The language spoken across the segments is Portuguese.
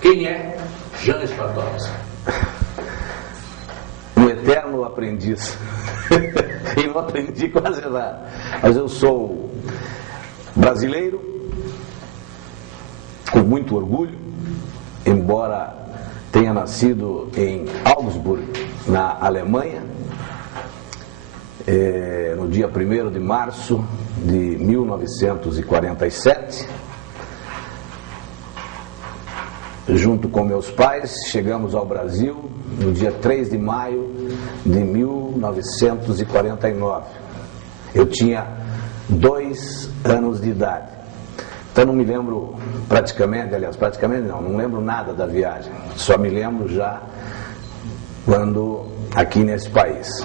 Quem é Jan Spatowski? Um eterno aprendiz. E não aprendi quase nada. Mas eu sou brasileiro, com muito orgulho, embora tenha nascido em Augsburg, na Alemanha, no dia 1º de março de 1947. Junto com meus pais, chegamos ao Brasil no dia 3 de maio de 1949. Eu tinha 2 anos de idade. Então não me lembro praticamente não lembro nada da viagem. Só me lembro já quando aqui nesse país.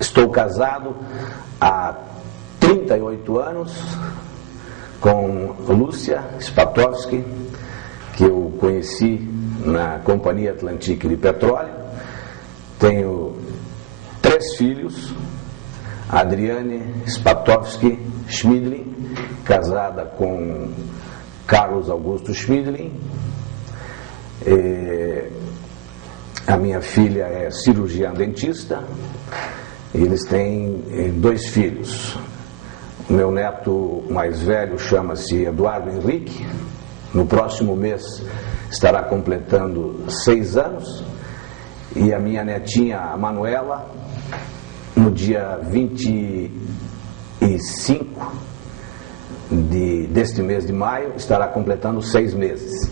Estou casado há 38 anos com Lúcia Spatowski, que eu conheci na Companhia Atlantique de Petróleo. Tenho 3 filhos, Adriane Spatowski Schmidlin, casada com Carlos Augusto Schmidlin. A minha filha é cirurgiã dentista. Eles têm 2 filhos. O meu neto mais velho chama-se Eduardo Henrique. No próximo mês estará completando 6 anos. E a minha netinha, a Manuela, no dia 25 deste mês de maio, estará completando 6 meses.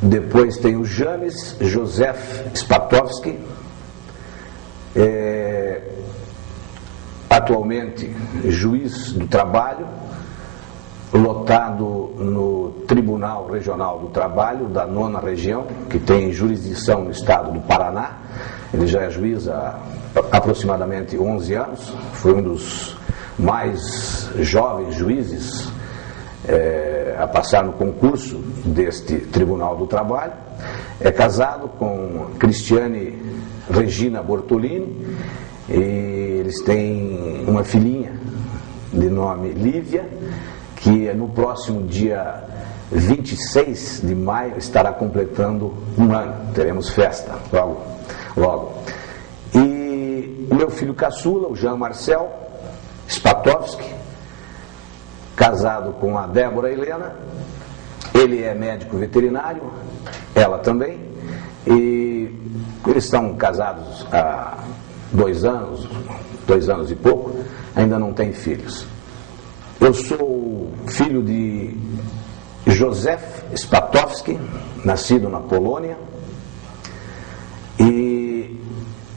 Depois tem o James Joseph Spatowski, atualmente juiz do trabalho, lotado no Tribunal Regional do Trabalho da 9ª Região, que tem jurisdição no estado do Paraná. Ele já é juiz há aproximadamente 11 anos, foi um dos mais jovens juízes a passar no concurso deste Tribunal do Trabalho. É casado com Cristiane Regina Bortolini e eles têm uma filhinha de nome Lívia, que no próximo dia 26 de maio estará completando 1 ano. Teremos festa logo. E o meu filho caçula, o Jean Marcel Spatowski, casado com a Débora Helena. Ele é médico veterinário, ela também, e eles estão casados há 2 anos e pouco, ainda não têm filhos. Eu sou filho de Józef Spatowski, nascido na Polônia, e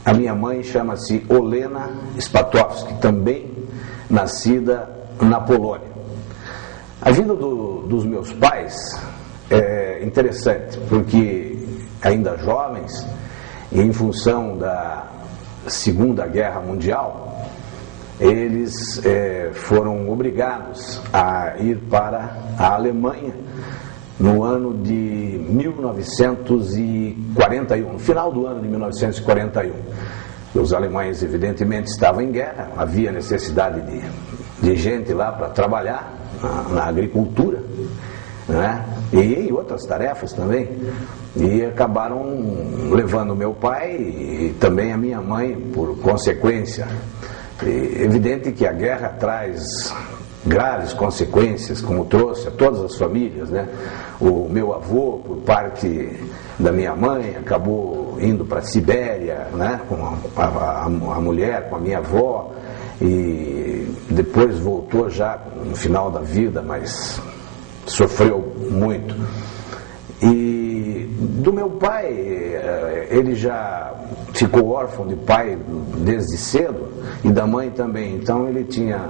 a minha mãe chama-se Olena Spatowski, também nascida na Polônia. A vida dos meus pais é interessante, porque ainda jovens, e em função da Segunda Guerra Mundial, eles foram obrigados a ir para a Alemanha no ano de 1941, no final do ano de 1941. Os alemães, evidentemente, estavam em guerra, havia necessidade de gente lá para trabalhar na agricultura, né? E em outras tarefas também. E acabaram levando meu pai e também a minha mãe, por consequência. É evidente que a guerra traz graves consequências, como trouxe a todas as famílias, né? O meu avô, por parte da minha mãe, acabou indo para a Sibéria, né? Com a mulher, com a minha avó, e depois voltou já no final da vida, mas sofreu muito. E do meu pai, ele já ficou órfão de pai desde cedo, e da mãe também. Então ele tinha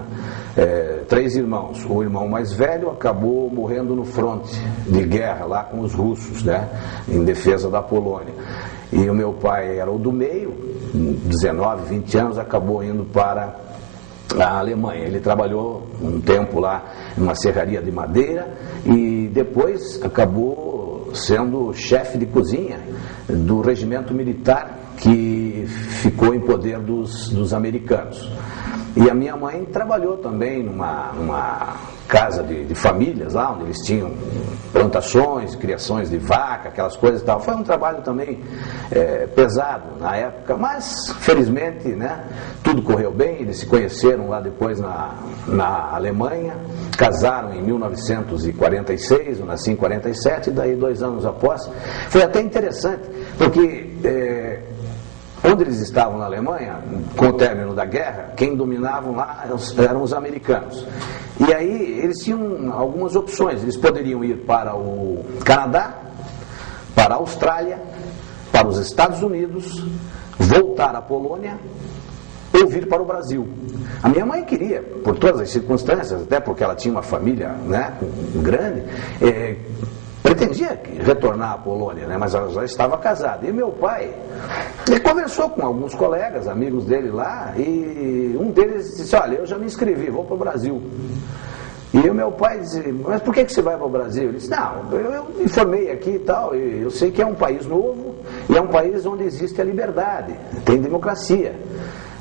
3 irmãos. O irmão mais velho acabou morrendo no fronte de guerra lá com os russos, né, em defesa da Polônia. E o meu pai era o do meio, 19, 20 anos, acabou indo para a Alemanha. Ele trabalhou um tempo lá em uma serraria de madeira e depois acabou sendo chefe de cozinha do regimento militar que ficou em poder dos americanos. E a minha mãe trabalhou também numa casa de famílias lá, onde eles tinham plantações, criações de vaca, aquelas coisas e tal. Foi um trabalho também pesado na época, mas felizmente, né, tudo correu bem. Eles se conheceram lá depois na Alemanha, casaram em 1946, eu nasci em 47, e daí 2 anos após. Foi até interessante, porque onde eles estavam na Alemanha, com o término da guerra, quem dominavam lá eram os americanos. E aí eles tinham algumas opções. Eles poderiam ir para o Canadá, para a Austrália, para os Estados Unidos, voltar à Polônia ou vir para o Brasil. A minha mãe queria, por todas as circunstâncias, até porque ela tinha uma família, né, grande, pretendia retornar à Polônia, né, mas ela já estava casada. E meu pai, ele conversou com alguns colegas, amigos dele lá, e um deles disse: olha, eu já me inscrevi, vou para o Brasil. E o meu pai disse: mas por que você vai para o Brasil? Ele disse: não, eu me formei aqui e tal, e eu sei que é um país novo, e é um país onde existe a liberdade, tem democracia.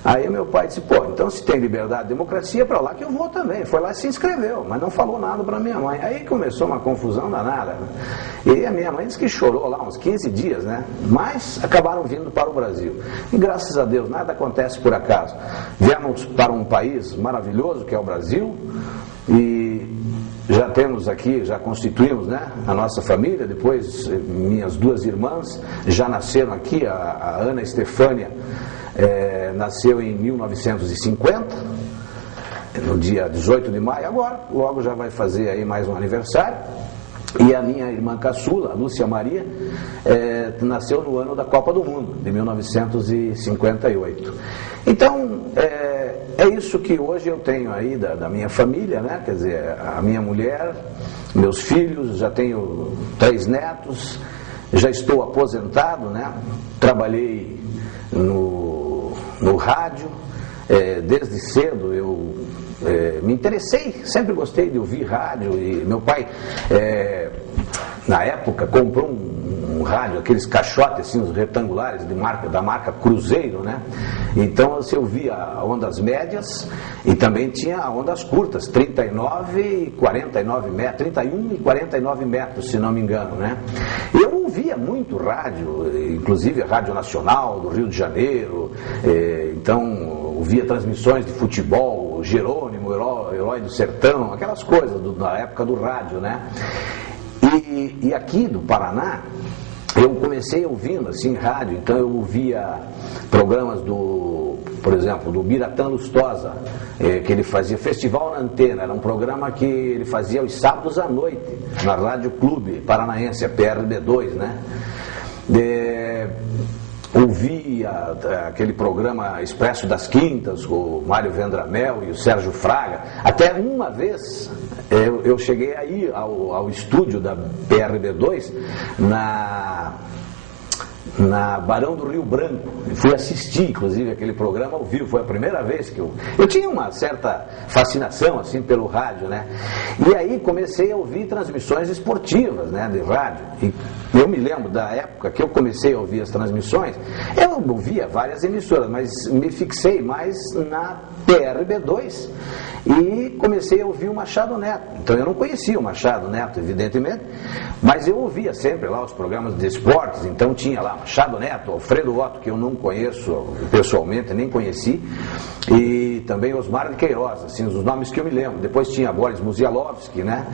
Aí meu pai disse: pô, então se tem liberdade e democracia, para lá que eu vou também. Foi lá e se inscreveu, mas não falou nada para minha mãe. Aí começou uma confusão danada. E a minha mãe disse que chorou lá uns 15 dias, né? Mas acabaram vindo para o Brasil. E graças a Deus, nada acontece por acaso. Viemos para um país maravilhoso que é o Brasil, e já temos aqui, já constituímos, né, a nossa família. Depois minhas 2 irmãs já nasceram aqui, a Ana Estefânia nasceu em 1950, no dia 18 de maio, agora, logo já vai fazer aí mais um aniversário. E a minha irmã caçula, a Lúcia Maria, nasceu no ano da Copa do Mundo, de 1958. Então, é isso que hoje eu tenho aí da minha família, né? Quer dizer, a minha mulher, meus filhos, já tenho 3 netos, já estou aposentado, né? Trabalhei no rádio, desde cedo eu me interessei, sempre gostei de ouvir rádio. E meu pai, na época, comprou um rádio, aqueles caixotes assim, os retangulares da marca Cruzeiro, né? Então você ouvia ondas médias e também tinha ondas curtas, 39 e 49 metros, 31 e 49 metros, se não me engano, né? Eu ouvia muito rádio, inclusive a Rádio Nacional do Rio de Janeiro, então ouvia transmissões de futebol, Jerônimo, Herói do Sertão, aquelas coisas da época do rádio, né? E aqui do Paraná, eu comecei ouvindo assim rádio, então eu ouvia programas por exemplo, do Biratã Lustosa, que ele fazia Festival na Antena, era um programa que ele fazia aos sábados à noite, na Rádio Clube Paranaense, a PRB2, né? Ouvia aquele programa Expresso das Quintas, com o Mário Vendramel e o Sérgio Fraga. Até uma vez eu cheguei aí ao estúdio da PRB2 na Barão do Rio Branco. Fui assistir, inclusive, aquele programa ao vivo. Foi a primeira vez que eu tinha uma certa fascinação assim pelo rádio, né? E aí comecei a ouvir transmissões esportivas, né, de rádio. E eu me lembro da época que eu comecei a ouvir as transmissões. Eu ouvia várias emissoras, mas me fixei mais na PRB2 e comecei a ouvir o Machado Neto. Então eu não conhecia o Machado Neto, evidentemente, mas eu ouvia sempre lá os programas de esportes. Então tinha lá Machado Neto, Alfredo Otto, que eu não conheço pessoalmente, nem conheci, e também Osmar de Queiroz, assim, os nomes que eu me lembro. Depois tinha Boris Muzialowski, né?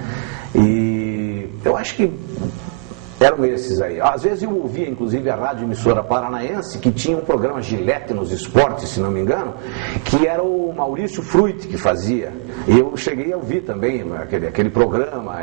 E eu acho que eram esses aí. Às vezes eu ouvia, inclusive, a rádio emissora paranaense, que tinha um programa Gillette nos esportes, se não me engano, que era o Maurício Fruit que fazia. E eu cheguei a ouvir também aquele programa,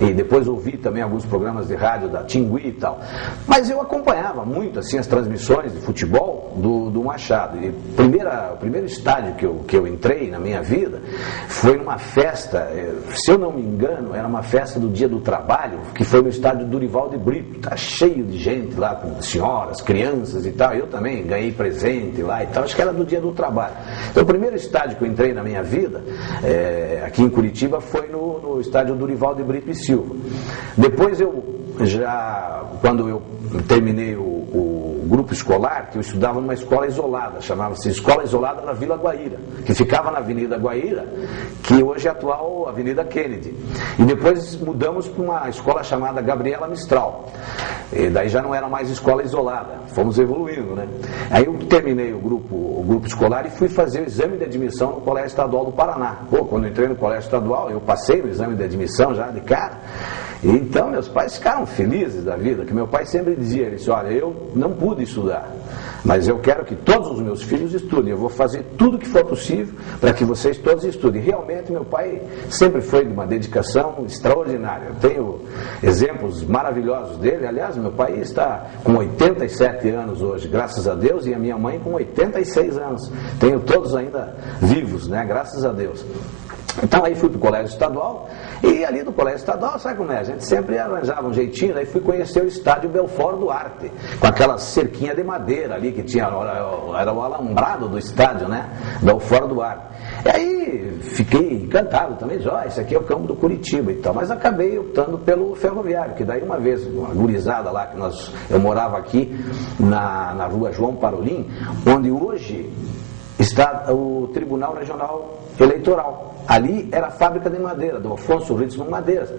e depois ouvi também alguns programas de rádio da Tingui e tal. Mas eu acompanhava muito assim, as transmissões de futebol do Machado. E o primeiro estádio que eu entrei na minha vida foi numa festa, se eu não me engano, era uma festa do Dia do Trabalho, que foi no estádio Durival de Brito. Tá cheio de gente lá, com senhoras, crianças e tal. Eu também ganhei presente lá e tal. Acho que era do Dia do Trabalho. Então o primeiro estádio que eu entrei na minha vida, aqui em Curitiba, foi no estádio Durival de Brito e Silva. Depois quando eu terminei o grupo escolar que eu estudava numa escola isolada, chamava-se Escola Isolada na Vila Guaíra, que ficava na Avenida Guaíra, que hoje é a atual Avenida Kennedy. E depois mudamos para uma escola chamada Gabriela Mistral. E daí já não era mais escola isolada, fomos evoluindo, né? Aí eu terminei o grupo escolar e fui fazer o exame de admissão no Colégio Estadual do Paraná. Pô, quando eu entrei no Colégio Estadual, eu passei no exame de admissão já de cara. Então meus pais ficaram felizes da vida, que meu pai sempre dizia, ele disse, olha, eu não pude estudar, mas eu quero que todos os meus filhos estudem, eu vou fazer tudo que for possível para que vocês todos estudem. Realmente meu pai sempre foi de uma dedicação extraordinária, eu tenho exemplos maravilhosos dele. Aliás, meu pai está com 87 anos hoje, graças a Deus, e a minha mãe com 86 anos, tenho todos ainda vivos, né, graças a Deus. Então aí fui para o Colégio Estadual, e ali no Colégio Estadual, sabe como é? A gente sempre arranjava um jeitinho, aí fui conhecer o estádio Belfort Duarte, com aquela cerquinha de madeira ali que tinha, era o alambrado do estádio, né? Belfort Duarte. E aí fiquei encantado também, esse aqui é o campo do Curitiba e tal, mas acabei optando pelo Ferroviário, que daí uma vez, uma gurizada lá, eu morava aqui na rua João Parolim, onde hoje está o Tribunal Regional Eleitoral. Ali era a fábrica de madeira, do Afonso Ritzmann Madeiras,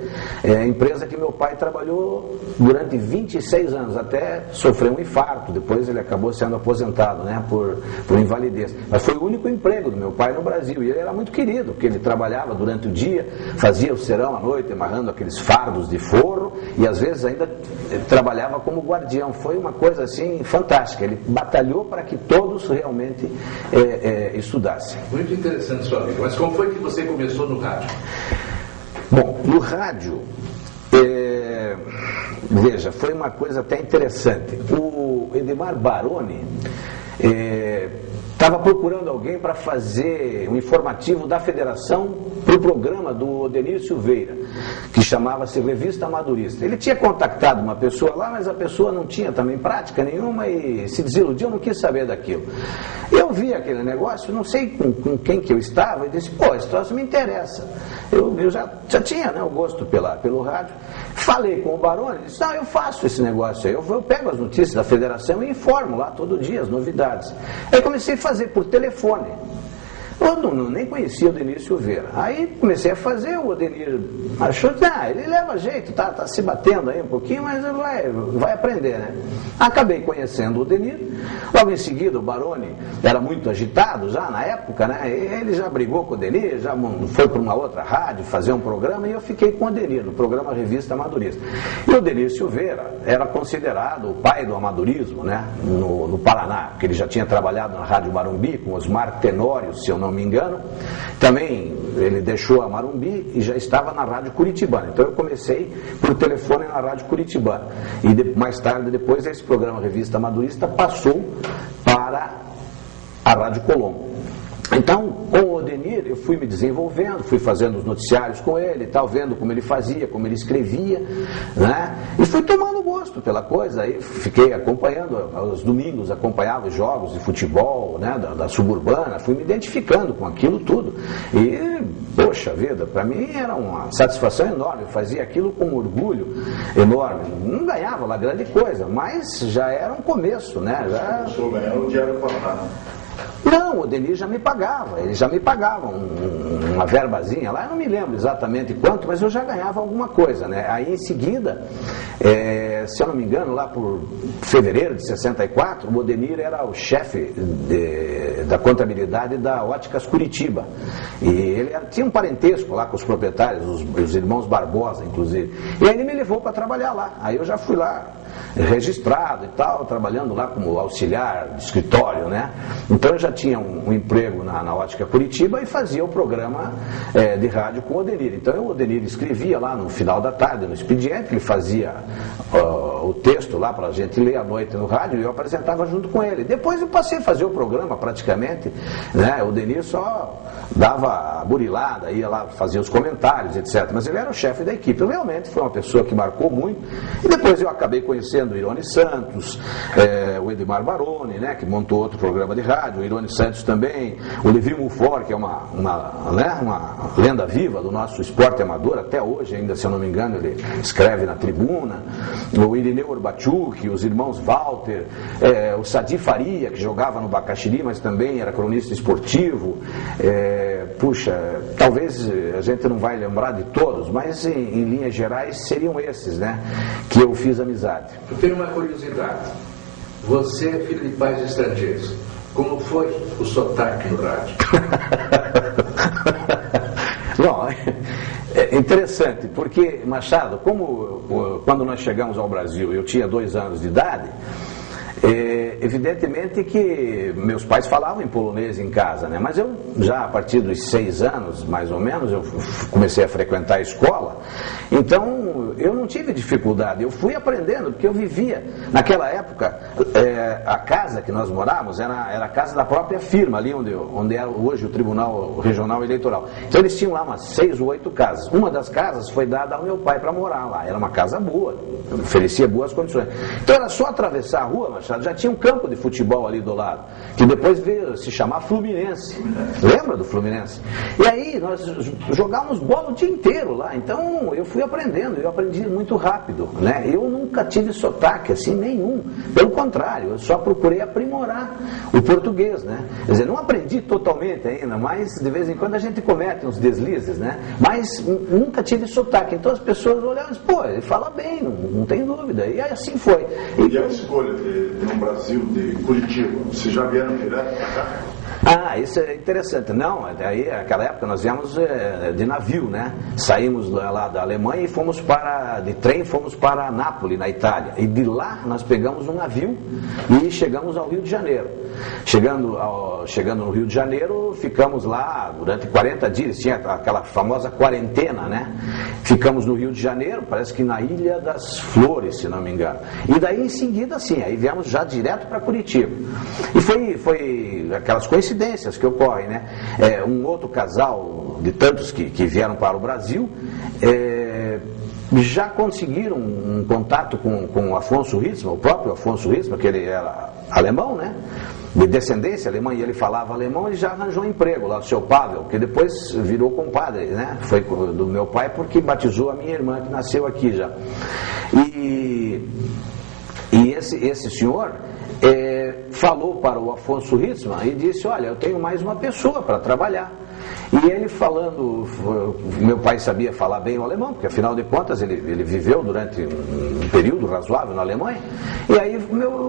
empresa que meu pai trabalhou durante 26 anos, até sofreu um infarto, depois ele acabou sendo aposentado, né, por invalidez. Mas foi o único emprego do meu pai no Brasil, e ele era muito querido, porque ele trabalhava durante o dia, fazia o serão à noite, amarrando aqueles fardos de forro, e às vezes ainda trabalhava como guardião. Foi uma coisa assim fantástica, ele batalhou para que todos realmente estudassem. Muito interessante sua vida, mas como foi que você começou no rádio? Bom, no rádio, veja, foi uma coisa até interessante. O Edmar Baroni estava procurando alguém para fazer um informativo da federação para o programa do Odenir Silveira, que chamava-se Revista Amadurista. Ele tinha contactado uma pessoa lá, mas a pessoa não tinha também prática nenhuma e se desiludiu, não quis saber daquilo. Eu vi aquele negócio, não sei com quem que eu estava, e disse, pô, esse troço me interessa. Eu já tinha, né, o gosto pelo rádio. Falei com o Baroni, disse, não, eu faço esse negócio aí, eu pego as notícias da federação e informo lá todo dia as novidades. Aí comecei a fazer por telefone. Eu nem conhecia o Odenir Silveira. Aí comecei a fazer, o Odenir achou que ele leva jeito, tá se batendo aí um pouquinho, mas vai aprender, né? Acabei conhecendo o Odenir. Logo em seguida o Baroni era muito agitado já na época, né? Ele já brigou com o Odenir, já foi para uma outra rádio fazer um programa, e eu fiquei com o Odenir no programa Revista Amadurista. E o Odenir Silveira era considerado o pai do amadurismo, né? No Paraná, porque ele já tinha trabalhado na Rádio Marumbi com Osmar Tenório, se eu não me engano. Também ele deixou a Marumbi e já estava na Rádio Curitibana. Então eu comecei por telefone na Rádio Curitibana. E mais tarde, depois, esse programa Revista Amadurista passou para a Rádio Colombo. Então, com o Odenir, eu fui me desenvolvendo, fui fazendo os noticiários com ele, tal, vendo como ele fazia, como ele escrevia, né? E fui tomando gosto pela coisa. Aí fiquei acompanhando, aos domingos acompanhava os jogos de futebol, né, da Suburbana, fui me identificando com aquilo tudo. E, poxa vida, para mim era uma satisfação enorme, eu fazia aquilo com um orgulho enorme. Não ganhava lá grande coisa, mas já era um começo, né? O senhor ganhava o Diário do Paraná. Não, o Odenir já me pagava, ele já me pagava uma verbazinha lá, eu não me lembro exatamente quanto, mas eu já ganhava alguma coisa, né? Aí em seguida, se eu não me engano, lá por fevereiro de 64, o Odenir era o chefe da contabilidade da Óticas Curitiba, e ele tinha um parentesco lá com os proprietários, os irmãos Barbosa, inclusive, e aí ele me levou para trabalhar lá. Aí eu já fui lá registrado e tal, trabalhando lá como auxiliar de escritório, né? Então eu já tinha um emprego na Ótica Curitiba e fazia o programa de rádio com o Odenir. Então o Odenir escrevia lá no final da tarde, no expediente, ele fazia o texto lá para a gente ler à noite no rádio e eu apresentava junto com ele. Depois eu passei a fazer o programa praticamente, né? O Odenir só dava a burilada, ia lá fazer os comentários, etc. Mas ele era o chefe da equipe. Realmente foi uma pessoa que marcou muito. E depois eu acabei conhecendo o Irone Santos, o Edmar Baroni, né, que montou outro programa de rádio. O Irone Antônio Santos também, o Levi Mufor, que é uma lenda viva do nosso esporte amador, até hoje ainda, se eu não me engano, ele escreve na Tribuna, o Irineu Urbachuk, os irmãos Walter, o Sadi Faria, que jogava no Bacaxiri, mas também era cronista esportivo. Talvez a gente não vai lembrar de todos, mas em linhas gerais seriam esses, né, que eu fiz amizade. Eu tenho uma curiosidade. Você é filho de pais estrangeiros. Como foi o sotaque no rádio? Bom, é interessante, porque, Machado, quando nós chegamos ao Brasil, eu tinha 2 anos de idade, evidentemente que meus pais falavam em polonês em casa, né? Mas eu já a partir dos 6 anos, mais ou menos, eu comecei a frequentar a escola, então eu não tive dificuldade, eu fui aprendendo, porque eu vivia, naquela época, a casa que nós morávamos era a casa da própria firma, ali onde é hoje o Tribunal Regional Eleitoral. Então eles tinham lá umas 6 ou 8 casas. Uma das casas foi dada ao meu pai para morar lá, era uma casa boa, oferecia boas condições. Então era só atravessar a rua, mas já tinha um campo de futebol ali do lado, que depois veio se chamar Fluminense. Lembra do Fluminense? E aí nós jogávamos bola o dia inteiro lá, então eu fui aprendendo, eu aprendi muito rápido, né? Eu nunca tive sotaque assim nenhum, pelo contrário, eu só procurei aprimorar o português, né? Quer dizer, não aprendi totalmente ainda, mas de vez em quando a gente comete uns deslizes, né? Mas nunca tive sotaque, então as pessoas olhavam e diziam, pô, ele fala bem, não tem dúvida, e assim foi. E a escolha no Brasil, de Curitiba, vocês já vieram direto para cá? Isso é interessante. Não, aí naquela época nós viemos de navio, né? Saímos lá da Alemanha e de trem fomos para Nápoles, na Itália. E de lá nós pegamos um navio e chegamos ao Rio de Janeiro. Chegando no Rio de Janeiro, ficamos lá durante 40 dias, tinha aquela famosa quarentena, né? Ficamos no Rio de Janeiro, parece que na Ilha das Flores, se não me engano. E daí em seguida, assim, aí viemos já direto para Curitiba. E foi aquelas coincidências que ocorrem, né? Um outro casal de tantos que vieram para o Brasil, já conseguiram um contato com o Afonso Ritzmann, o próprio Afonso Ritzmann, que ele era alemão, né? De descendência alemã, e ele falava alemão, ele já arranjou um emprego lá, o seu Pavel, que depois virou compadre, né? Foi do meu pai porque batizou a minha irmã, que nasceu aqui já. E esse senhor falou para o Afonso Ritzmann e disse, olha, eu tenho mais uma pessoa para trabalhar. E ele falando, meu pai sabia falar bem o alemão, porque afinal de contas ele viveu durante um período razoável na Alemanha, e aí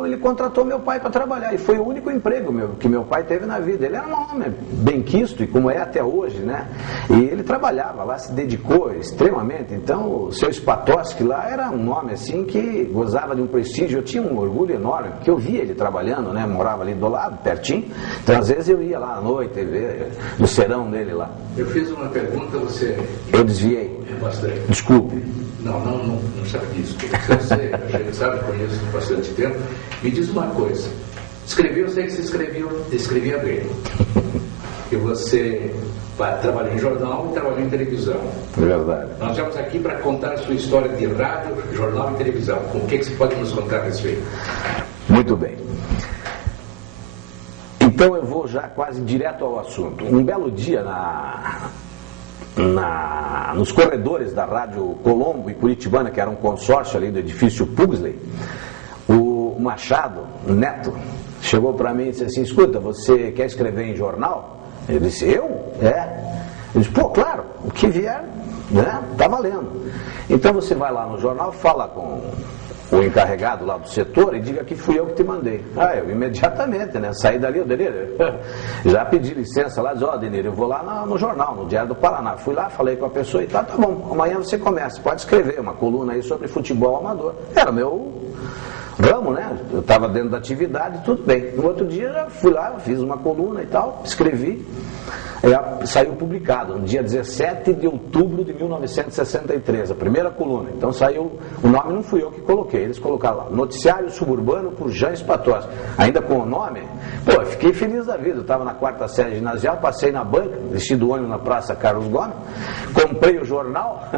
ele contratou meu pai para trabalhar, e foi o único emprego que meu pai teve na vida. Ele era um homem benquisto, e como é até hoje, né? E ele trabalhava lá, se dedicou extremamente. Então o seu Spatoski lá era um homem assim que gozava de um prestígio. Eu tinha um orgulho enorme, porque eu via ele trabalhando, né? Morava ali do lado, pertinho, então às vezes eu ia lá à noite ver no serão dele lá. Eu fiz uma pergunta, você... Eu desviei. Bastante. Desculpe. Não sabe disso. Você, a gente sabe, conheço há bastante tempo. Me diz uma coisa. Eu sei que você escrevia bem. E você trabalhou em jornal e trabalhou em televisão. É verdade. Nós estamos aqui para contar a sua história de rádio, jornal e televisão. O que você pode nos contar a respeito? Muito bem. Então eu vou já quase direto ao assunto. Um belo dia nos corredores da Rádio Colombo e Curitibana, que era um consórcio ali do edifício Pugsley, o Machado Neto chegou para mim e disse assim, escuta, você quer escrever em jornal? Eu disse, eu? Eu disse, pô, claro, o que vier, né? Tá valendo. Então você vai lá no jornal, fala com o encarregado lá do setor e diga que fui eu que te mandei. Eu imediatamente, né? Saí dali, o Denir, já pedi licença lá, disse, Denir, eu vou lá no jornal, no Diário do Paraná. Fui lá, falei com a pessoa e tá bom, amanhã você começa, pode escrever uma coluna aí sobre futebol amador. Era o meu ramo, né? Eu estava dentro da atividade, tudo bem. No outro dia já fui lá, fiz uma coluna e tal, escrevi. Saiu publicado no dia 17 de outubro de 1963, a primeira coluna. Então saiu, o nome não fui eu que coloquei, eles colocaram lá, Noticiário Suburbano por Jean Spatoski. Ainda com o nome, eu fiquei feliz da vida. Eu estava na 4ª série ginasial, passei na banca, vesti do ônibus na Praça Carlos Gomes, comprei o jornal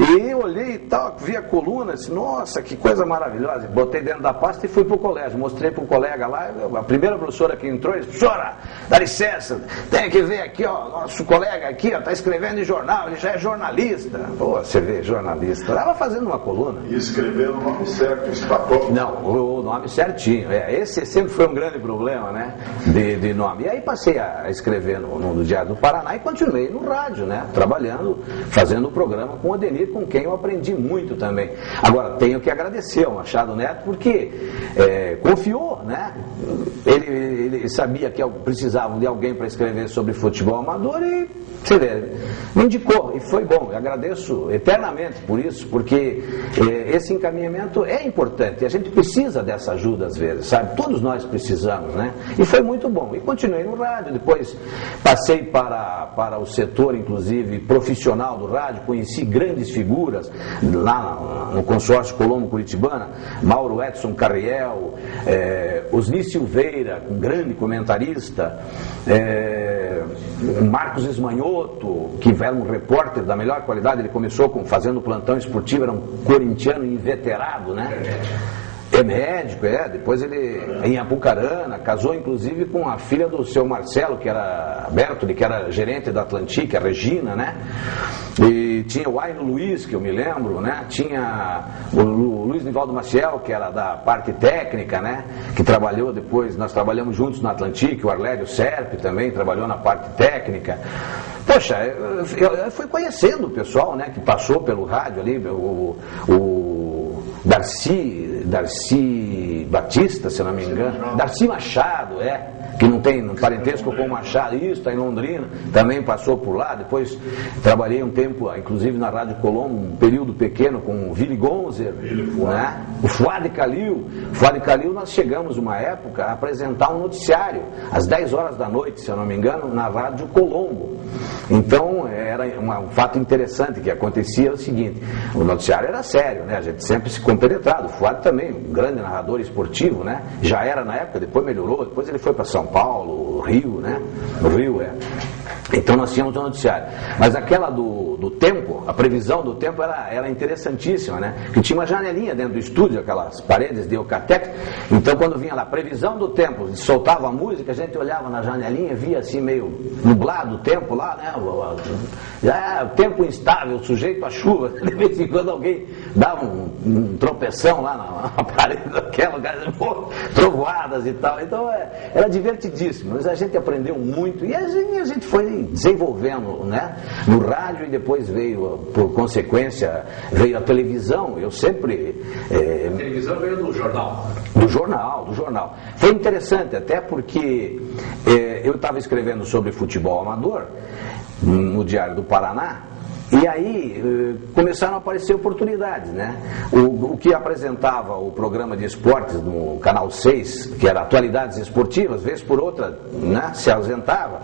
E olhei e tal, vi a coluna, disse, nossa, que coisa maravilhosa. Botei dentro da pasta e fui para o colégio. Mostrei para o colega lá, a primeira professora que entrou, disse, professora, dá licença, tem que ver aqui, ó, nosso colega aqui, ó, está escrevendo em jornal, ele já é jornalista. Pô, você vê, jornalista. Estava fazendo uma coluna. E escrevendo o nome certo, Espatópolis. Não, o nome certinho. Esse sempre foi um grande problema, né, de nome. E aí passei a escrever no Diário do Paraná e continuei no rádio, né, trabalhando, fazendo o programa com o Ademir, com quem eu aprendi muito também. Agora, tenho que agradecer ao Machado Neto, porque confiou, né? Ele sabia que precisavam de alguém para escrever sobre futebol amador e me indicou, e foi bom. Eu agradeço eternamente por isso, porque esse encaminhamento é importante. A gente precisa dessa ajuda às vezes, sabe? Todos nós precisamos, né? E foi muito bom. E continuei no rádio, depois passei para o setor, inclusive, profissional do rádio, conheci grandes figuras lá no consórcio Colombo Curitibana, Mauro Edson Carriel, Osni Silveira, um grande comentarista, Marcos Esmanhoto, que era um repórter da melhor qualidade. Ele começou fazendo plantão esportivo, era um corintiano inveterado, né? É médico, depois ele em Apucarana, casou inclusive com a filha do seu Marcelo, que era Bertoli, que era gerente da Atlantique, a Regina, né? E tinha o Aino Luiz, que eu me lembro, né? Tinha o Luiz Nivaldo Maciel, que era da parte técnica, né? Que trabalhou depois, nós trabalhamos juntos na Atlantique, o Arlério Serpe também trabalhou na parte técnica. Poxa, eu fui conhecendo o pessoal, né? Que passou pelo rádio ali, o Darcy Batista, se não me engano, Darcy Machado, que não tem parentesco com o Machado, isso, está em Londrina, também passou por lá. Depois trabalhei um tempo, inclusive na Rádio Colombo, um período pequeno com o Willy Gonzer, né? O Fuad Calil. Fuad Calil, nós chegamos uma época a apresentar um noticiário às 10 horas da noite, se eu não me engano, na Rádio Colombo. Então era um fato interessante que acontecia o seguinte: o noticiário era sério, né? A gente sempre se compenetrado. O Fuad também, um grande narrador esportivo, né? Já era na época, depois melhorou, depois ele foi para São Paulo, Rio, né? No Rio, Então nós tínhamos um noticiário. Mas aquela do tempo, a previsão do tempo era interessantíssima, né? Que tinha uma janelinha dentro do estúdio, aquelas paredes de Eucatex. Então quando vinha lá, previsão do tempo, soltava a música, a gente olhava na janelinha, via assim meio nublado o tempo lá, né? Já tempo instável, sujeito à chuva. De vez em quando alguém dava um tropeção lá na parede daquela, trovoadas e tal. Então era divertidíssimo, mas a gente aprendeu muito e a gente foi desenvolvendo, né? No rádio, e depois veio, por consequência, veio a televisão. Eu sempre... A televisão veio do jornal. Do jornal. Foi interessante, até porque eu estava escrevendo sobre futebol amador no Diário do Paraná. E aí começaram a aparecer oportunidades, né? O que apresentava o programa de esportes no Canal 6, que era Atualidades Esportivas, vez por outra, né, se ausentava.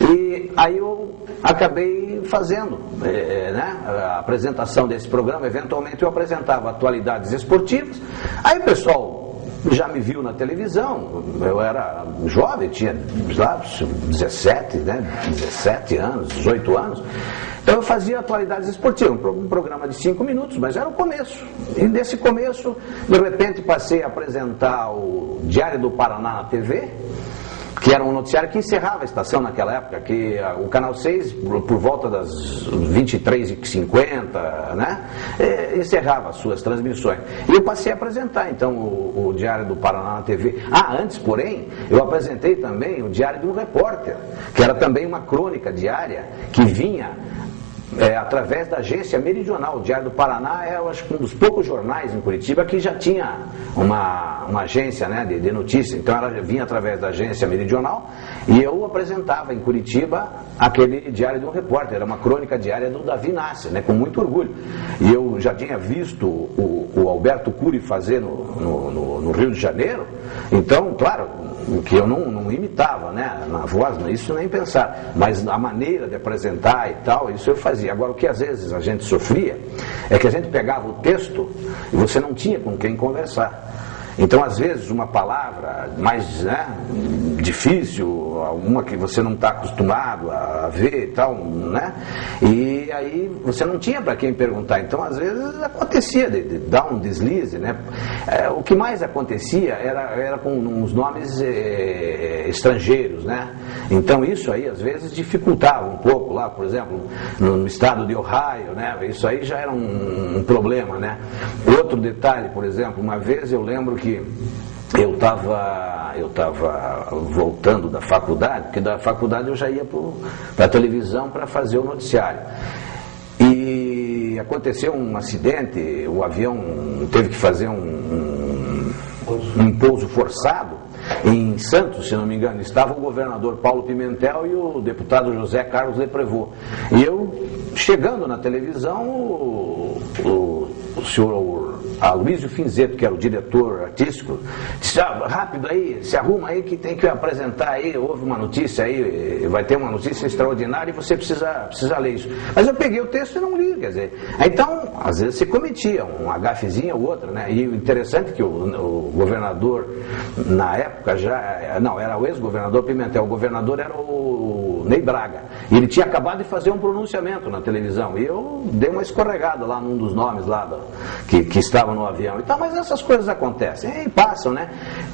E aí eu acabei fazendo, né, a apresentação desse programa. Eventualmente eu apresentava Atualidades Esportivas. Aí o pessoal já me viu na televisão. Eu era jovem, tinha lá 17, né, 17 anos, 18 anos. Então eu fazia Atualidades Esportivas, um programa de 5 minutos, mas era o começo. E nesse começo, de repente, passei a apresentar o Diário do Paraná na TV, que era um noticiário que encerrava a estação naquela época, que o Canal 6, por volta das 23h50, né, encerrava as suas transmissões. E eu passei a apresentar, então, o Diário do Paraná na TV. Antes, porém, eu apresentei também o Diário de um Repórter, que era também uma crônica diária que vinha através da agência Meridional. O Diário do Paraná eu acho que um dos poucos jornais em Curitiba que já tinha uma agência, né, de notícia. Então ela vinha através da agência Meridional e eu apresentava em Curitiba aquele Diário de um Repórter. Era uma crônica diária do Davi Nasser, né, com muito orgulho. E eu já tinha visto o Alberto Cury fazer no Rio de Janeiro. Então, claro, o que eu não imitava, né, na voz, isso nem pensar, mas a maneira de apresentar e tal, isso eu fazia. Agora, o que às vezes a gente sofria é que a gente pegava o texto e você não tinha com quem conversar. Então, às vezes, uma palavra mais, né, difícil, uma que você não está acostumado a ver e tal, né? E aí você não tinha para quem perguntar. Então, às vezes, acontecia de dar um deslize, né? O que mais acontecia era com uns nomes estrangeiros, né? Então, isso aí, às vezes, dificultava um pouco lá, por exemplo, no estado de Ohio, né? Isso aí já era um problema, né? Outro detalhe, por exemplo, uma vez eu lembro que eu estava voltando da faculdade, porque da faculdade eu já ia para a televisão para fazer o noticiário. E aconteceu um acidente, o avião teve que fazer um pouso forçado em Santos, se não me engano. Estava o governador Paulo Pimentel e o deputado José Carlos Leprevaux. E eu, chegando na televisão, o senhor Aloysio Finzetto, que era o diretor artístico, disse: rápido aí, se arruma aí que tem que apresentar aí, houve uma notícia aí, vai ter uma notícia extraordinária e você precisa ler isso. Mas eu peguei o texto e não li, quer dizer. Então, às vezes se cometia um gafezinho ou outra, né? E o interessante é que o governador, na época era o ex-governador Pimentel, o governador era o Ney Braga, e ele tinha acabado de fazer um pronunciamento na televisão, e eu dei uma escorregada lá num dos nomes lá que estava no avião e tal, mas essas coisas acontecem e passam, né?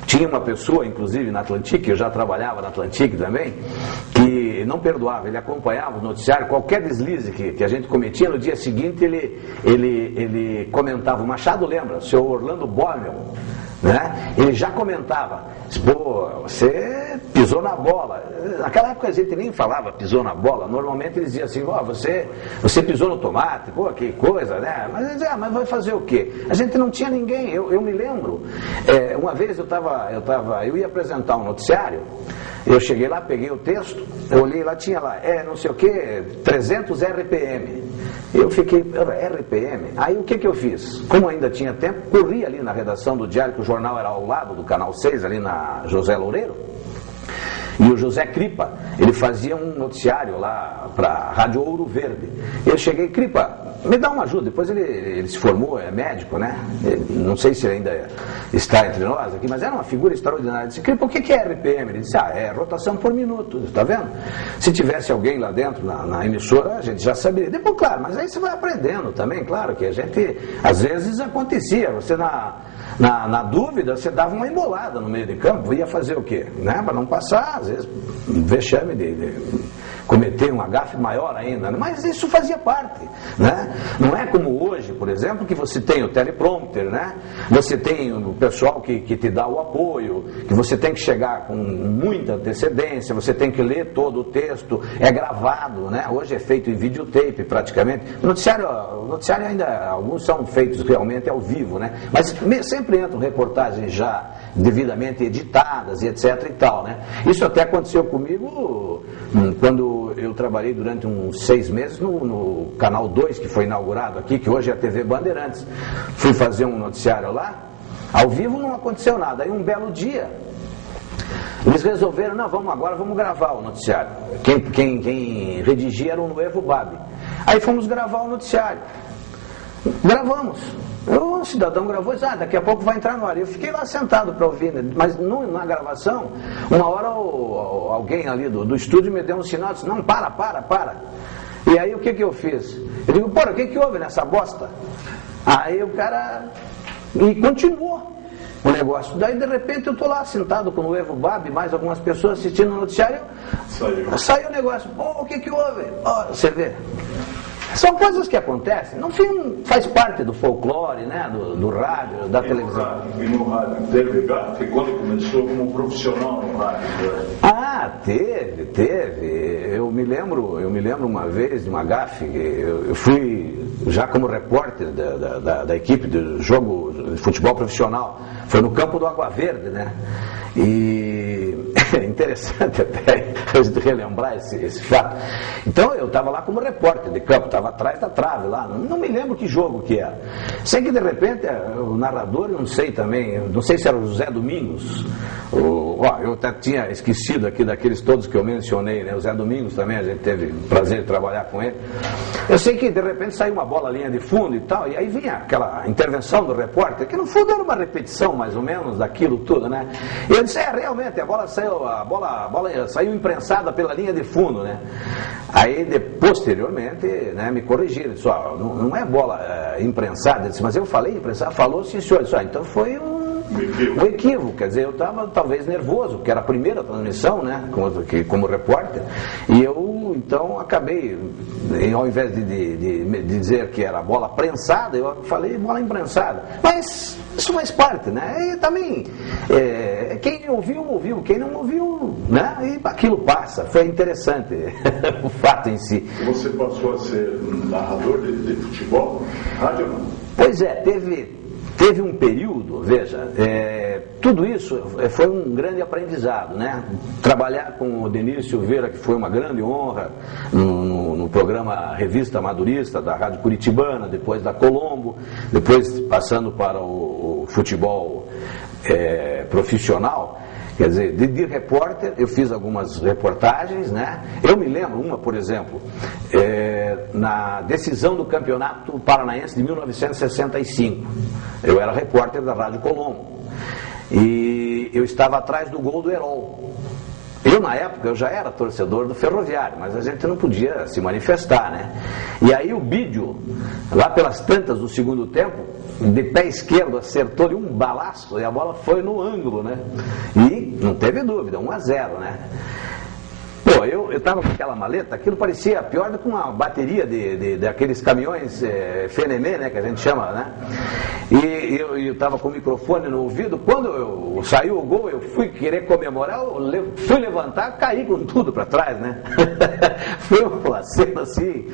Tinha uma pessoa, inclusive na Atlantique, eu já trabalhava na Atlantique também, que não perdoava, ele acompanhava o noticiário, qualquer deslize que a gente cometia, no dia seguinte ele comentava. O Machado lembra, o senhor Orlando Bommel, né? Ele já comentava: pô, você pisou na bola. Naquela época a gente nem falava pisou na bola, normalmente eles diziam assim: ó, você pisou no tomate, pô, que coisa, né? Mas eles diziam: mas vai fazer o quê? A gente não tinha ninguém. Eu me lembro, uma vez eu ia apresentar um noticiário, eu cheguei lá, peguei o texto, eu olhei lá, tinha lá, não sei o que, 300 RPM. Eu fiquei, RPM? Aí o que eu fiz? Como ainda tinha tempo, corri ali na redação do Diário, que o jornal era ao lado do Canal 6, ali na José Loureiro, e o José Cripa, ele fazia um noticiário lá para a Rádio Ouro Verde. Eu cheguei: Cripa, me dá uma ajuda. Depois ele se formou, é médico, né? Não sei se ele ainda está entre nós aqui, mas era uma figura extraordinária. Eu disse: Cripa, o que é RPM? Ele disse: é rotação por minuto, está vendo? Se tivesse alguém lá dentro na emissora, a gente já saberia. Depois, claro, mas aí você vai aprendendo também, claro, que a gente, às vezes acontecia, você na dúvida, você dava uma embolada no meio de campo, ia fazer o quê? Né? Para não passar, às vezes, um vexame de cometer um agafe maior ainda, né? Mas isso fazia parte, né? Não é como hoje, por exemplo, que você tem o teleprompter, né? Você tem o pessoal que te dá o apoio, que você tem que chegar com muita antecedência, você tem que ler todo o texto, é gravado, né? Hoje é feito em videotape praticamente. O noticiário ainda, alguns são feitos realmente ao vivo, né? Mas sempre entram reportagens já devidamente editadas e etc e tal, né? Isso até aconteceu comigo quando eu trabalhei durante uns 6 meses no Canal 2, que foi inaugurado aqui, que hoje é a TV Bandeirantes. Fui fazer um noticiário lá, ao vivo não aconteceu nada. Aí um belo dia, eles resolveram: não, vamos gravar o noticiário. Quem redigia era o Nuevo Babi. Aí fomos gravar o noticiário. Gravamos. O cidadão gravou e disse: daqui a pouco vai entrar no ar. Eu fiquei lá sentado para ouvir, mas na gravação, uma hora alguém ali do estúdio me deu um sinal e disse: não, para. E aí o que eu fiz? Eu digo: porra, o que houve nessa bosta? Aí o cara... E continuou o negócio. Daí de repente eu estou lá sentado com o Evo Babi, mais algumas pessoas assistindo o noticiário. Saiu o negócio. O que houve? Você vê. São coisas que acontecem, no fim faz parte do folclore, né? Do rádio, da televisão. E no rádio teve gafe quando começou como profissional no rádio? Teve. Eu me lembro uma vez de uma gafe, eu fui já como repórter da equipe do jogo de futebol profissional, foi no campo do Água Verde, né? E interessante até a gente relembrar esse fato. Então eu estava lá como repórter de campo, estava atrás da trave lá, não me lembro que jogo que era. Sei que de repente o narrador, não sei também, não sei se era o Zé Domingos, eu até tinha esquecido aqui daqueles todos que eu mencionei, né? O Zé Domingos também, a gente teve o prazer de trabalhar com ele. Eu sei que de repente saiu uma bola linha de fundo e tal, e aí vinha aquela intervenção do repórter, que no fundo era uma repetição mais ou menos daquilo tudo, né? E eu disse, realmente, a bola saiu imprensada pela linha de fundo, né? Aí, posteriormente, né, me corrigiram, disse, não é bola imprensada. Eu disse, mas eu falei imprensada? Falou, sim, senhor. Eu disse, então foi um equívoco, quer dizer, eu estava talvez nervoso, porque era a primeira transmissão, né, como repórter, e eu, então, acabei, ao invés de dizer que era bola prensada, eu falei bola imprensada, mas isso faz parte, né, e também, quem ouviu, quem não ouviu, né, e aquilo passa, foi interessante o fato em si. Você passou a ser narrador de futebol, rádio? Pois é, teve um período, veja, tudo isso foi um grande aprendizado, né? Trabalhar com o Denir Silveira, que foi uma grande honra, no programa Revista Madurista da Rádio Curitibana, depois da Colombo, depois passando para o futebol profissional. Quer dizer, de repórter, eu fiz algumas reportagens, né? Eu me lembro uma, por exemplo, na decisão do Campeonato Paranaense de 1965. Eu era repórter da Rádio Colombo. E eu estava atrás do gol do Herol. Eu, na época, eu já era torcedor do Ferroviário, mas a gente não podia se manifestar, né? E aí o Bídio, lá pelas tantas do segundo tempo, de pé esquerdo, acertou-lhe um balaço e a bola foi no ângulo, né? E não teve dúvida, 1-0, né? Pô, eu estava com aquela maleta, aquilo parecia pior do que uma bateria daqueles caminhões Fenemé, né, que a gente chama, né? E eu estava com o microfone no ouvido, quando saiu o gol, eu fui querer comemorar, fui levantar, caí com tudo para trás, né? Foi uma cena assim,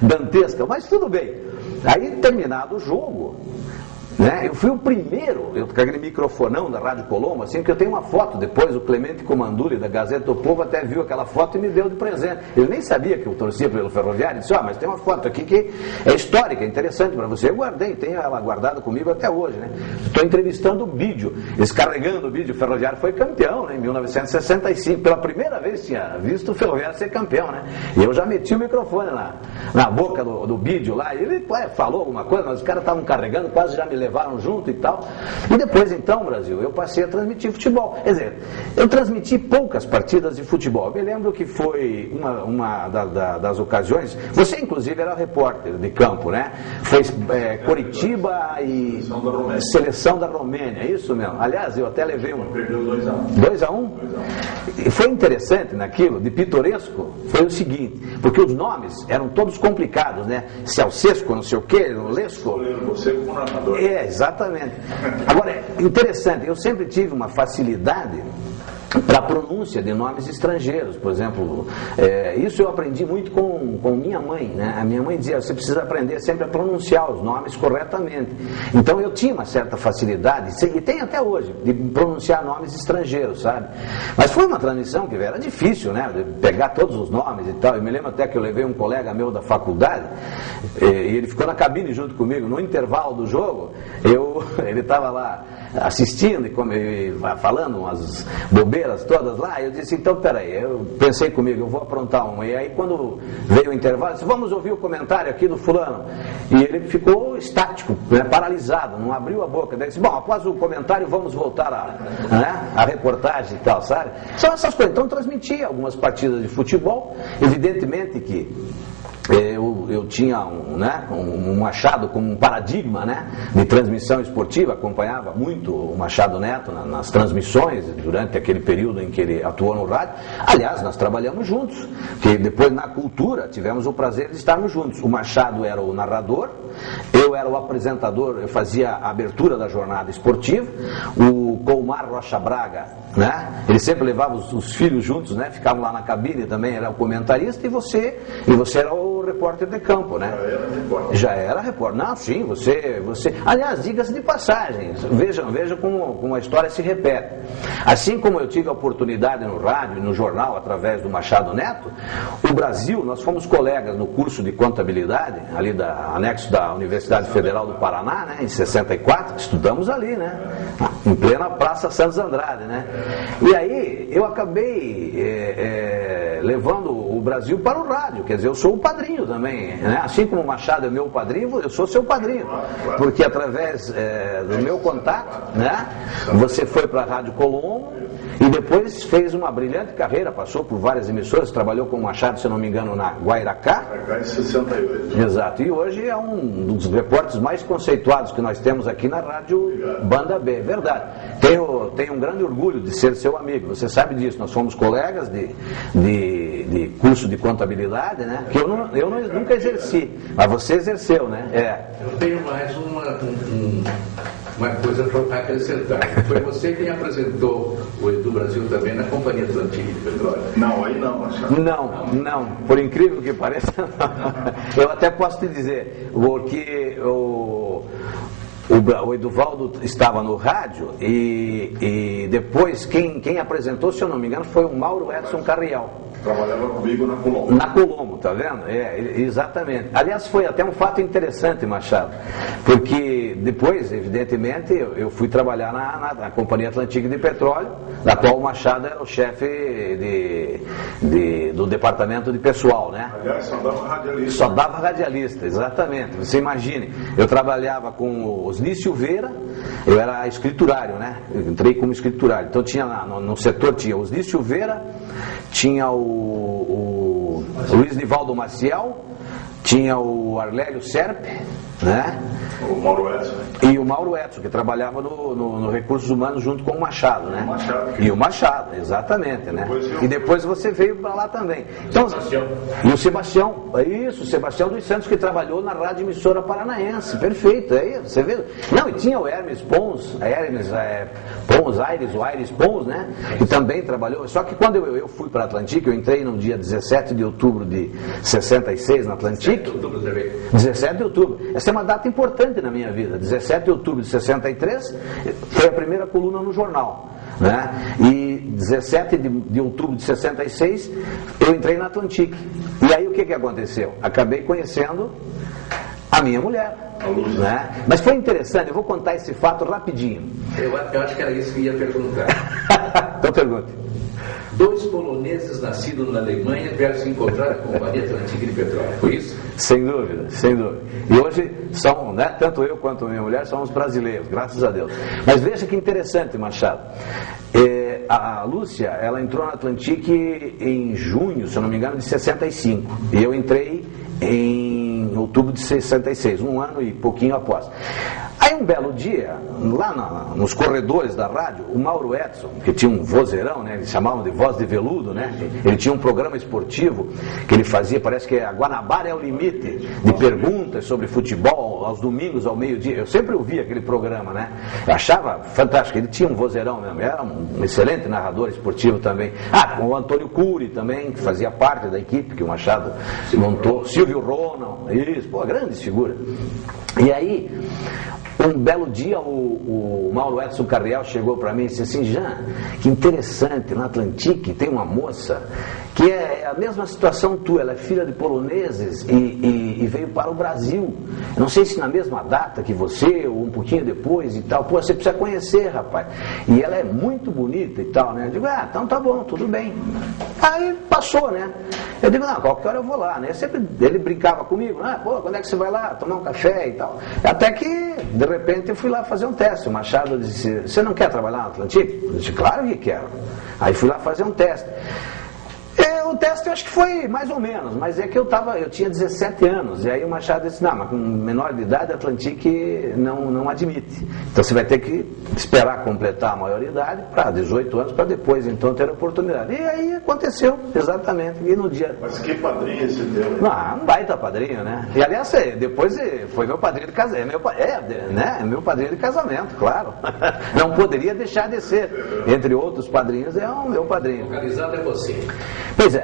dantesca, mas tudo bem. Aí, terminado o jogo, né, eu fui o primeiro, com aquele microfonão da Rádio Colombo, assim, que eu tenho uma foto depois, o Clemente Comanduli, da Gazeta do Povo, até viu aquela foto e me deu de presente. Ele nem sabia que eu torcia pelo Ferroviário, disse, mas tem uma foto aqui que é histórica, é interessante para você. Eu guardei, tenho ela guardada comigo até hoje, né? Estou entrevistando o Bídio, descarregando o Bídio, o Ferroviário foi campeão, né, em 1965, pela primeira vez tinha visto o Ferroviário ser campeão, né? E eu já meti o microfone na boca do Bídio lá, e ele falou alguma coisa, mas os caras estavam carregando, quase já me levaram junto e tal. E depois, então, Brasil, eu passei a transmitir futebol. Quer dizer, eu transmiti poucas partidas de futebol. Eu me lembro que foi uma das ocasiões, você inclusive era repórter de campo, né? Foi Coritiba e Seleção da Romênia, é isso mesmo? Aliás, eu até levei Perdeu 2-1. 2-1? E foi interessante naquilo, de pitoresco, foi o seguinte, porque os nomes eram todos complicados, né? Ceausesco, não sei o quê, Lesco. Você como narrador. Exatamente. Agora, interessante, eu sempre tive uma facilidade para a pronúncia de nomes estrangeiros, por exemplo, isso eu aprendi muito com minha mãe, né? A minha mãe dizia, você precisa aprender sempre a pronunciar os nomes corretamente. Então eu tinha uma certa facilidade, e tenho até hoje, de pronunciar nomes estrangeiros, sabe? Mas foi uma transmissão que era difícil, né? De pegar todos os nomes e tal. Eu me lembro até que eu levei um colega meu da faculdade, e ele ficou na cabine junto comigo, no intervalo do jogo, ele estava lá assistindo e falando umas bobeiras todas lá, eu disse, então peraí, eu pensei comigo, eu vou aprontar uma, e aí quando veio o intervalo, eu disse, vamos ouvir o comentário aqui do fulano, e ele ficou estático, né, paralisado, não abriu a boca, daí disse, bom, após o comentário vamos voltar a reportagem e tal, sabe? São essas coisas. Então transmitia algumas partidas de futebol, evidentemente que eu tinha um Machado como um paradigma, né, de transmissão esportiva, acompanhava muito o Machado Neto nas transmissões durante aquele período em que ele atuou no rádio. Aliás, nós trabalhamos juntos, que depois na Cultura tivemos o prazer de estarmos juntos. O Machado era o narrador, eu era o apresentador, eu fazia a abertura da jornada esportiva, o Colmar Rocha Braga, né, ele sempre levava os filhos juntos, né, ficavam lá na cabine também, era o comentarista, e você era o repórter de campo, né? Já era repórter. Já era repórter. Não, sim, você... Aliás, diga-se de passagem, vejam como a história se repete. Assim como eu tive a oportunidade no rádio e no jornal, através do Machado Neto, o Brasil, nós fomos colegas no curso de contabilidade, ali anexo da Universidade Federal do Paraná, né, em 64, estudamos ali, né? Em plena Praça Santos Andrade, né? E aí eu acabei levando o Brasil para o rádio, quer dizer, eu sou o padrinho também, né? Assim como o Machado é meu padrinho, eu sou seu padrinho, porque através do meu contato, né, você foi para a Rádio Colombo e depois fez uma brilhante carreira, passou por várias emissoras, trabalhou com o Machado, se eu não me engano, na Guairacá. Em 68. Exato, e hoje é um dos repórteres mais conceituados que nós temos aqui na Rádio Banda B, verdade. Tenho um grande orgulho de ser seu amigo, você sabe disso, nós fomos colegas de curso de contabilidade, né? Que eu nunca exerci, mas você exerceu, né? Eu tenho mais uma coisa para acrescentar. Foi você quem apresentou o Edu Brasil também na Companhia Atlântica de Petróleo? Não, aí não, Machado. Não, por incrível que pareça, não. Eu até posso te dizer, porque o Eduvaldo estava no rádio e depois quem apresentou, se eu não me engano, foi o Mauro Edson Carriel. Trabalhava comigo na Colombo. Na Colombo, tá vendo? Exatamente. Aliás, foi até um fato interessante, Machado, porque depois, evidentemente, eu fui trabalhar na Companhia Atlântica de Petróleo, da qual o Machado era o chefe do departamento de pessoal, né? Aliás, só dava radialista. Só dava radialista, exatamente. Você imagine, eu trabalhava com o Osni Silveira, eu era escriturário, né? Eu entrei como escriturário. Então tinha lá, no setor tinha o Osni Silveira, tinha o Luiz Nivaldo Maciel, tinha o Arlélio Serpe, né? O Mauro Edson. E o Mauro Edson, que trabalhava no Recursos Humanos junto com o Machado, né? E o Machado, exatamente, né? E depois você veio para lá também. Então, e o Sebastião, isso, o Sebastião dos Santos, que trabalhou na Rádio Emissora Paranaense, perfeito, aí você vê. Não, e tinha o Hermes Pons, o Aires Pons, né? Que também trabalhou, só que quando eu fui para a Atlântica, eu entrei no dia 17 de outubro de 66 na Atlântica. 17 de outubro. Essa é uma data importante na minha vida. 17 de outubro de 63 foi a primeira coluna no jornal, né? E 17 de outubro de 66 eu entrei na Atlântica. E aí o que aconteceu? Acabei conhecendo a minha mulher, né? Mas foi interessante, eu vou contar esse fato rapidinho. Eu acho que era isso que eu ia perguntar. Então pergunte. 2 poloneses nascidos na Alemanha vieram se encontrar na Companhia Atlântica de Petróleo, foi isso? Sem dúvida, sem dúvida. E hoje são, né, tanto eu quanto minha mulher somos brasileiros, graças a Deus. Mas veja que interessante, Machado. A Lúcia, ela entrou na Atlântica em junho, se eu não me engano, de 65. E eu entrei em outubro de 66, um ano e pouquinho após. Aí um belo dia, lá nos corredores da rádio, o Mauro Edson, que tinha um vozeirão, né, eles chamavam de voz de veludo, né, ele tinha um programa esportivo que ele fazia, parece que a Guanabara é o limite, de perguntas sobre futebol aos domingos ao meio-dia. Eu sempre ouvia aquele programa, né, eu achava fantástico, ele tinha um vozeirão mesmo, era um excelente narrador esportivo também. O Antônio Cury também, que fazia parte da equipe que o Machado montou, Silvio Ronald, isso, grandes figuras. E aí, um belo dia o Mauro Edson Carriel chegou para mim e disse assim: Jean, que interessante, na Atlântica tem uma moça que é a mesma situação tua, ela é filha de poloneses e veio para o Brasil. Eu não sei se na mesma data que você, ou um pouquinho depois e tal. Pô, você precisa conhecer, rapaz. E ela é muito bonita e tal, né? Eu digo, então tá bom, tudo bem. Aí passou, né? Eu digo, não, qualquer hora eu vou lá, né? Ele brincava comigo, quando é que você vai lá tomar um café e tal. Até que, de repente, eu fui lá fazer um teste. O Machado disse, você não quer trabalhar na Atlântica? Eu disse, claro que quero. Aí fui lá fazer um teste. O teste eu acho que foi mais ou menos, mas é que eu tinha 17 anos, e aí o Machado disse, não, mas com menor de idade a Atlântica não admite. Então você vai ter que esperar completar a maioridade para 18 anos, para depois então ter a oportunidade. E aí aconteceu, exatamente, e no dia... Mas que padrinho esse teu? Um baita padrinho, né? E aliás, depois foi meu padrinho de casamento, meu padrinho de casamento, claro. Não poderia deixar de ser. Entre outros padrinhos, é o meu padrinho. Localizado é você. Pois é.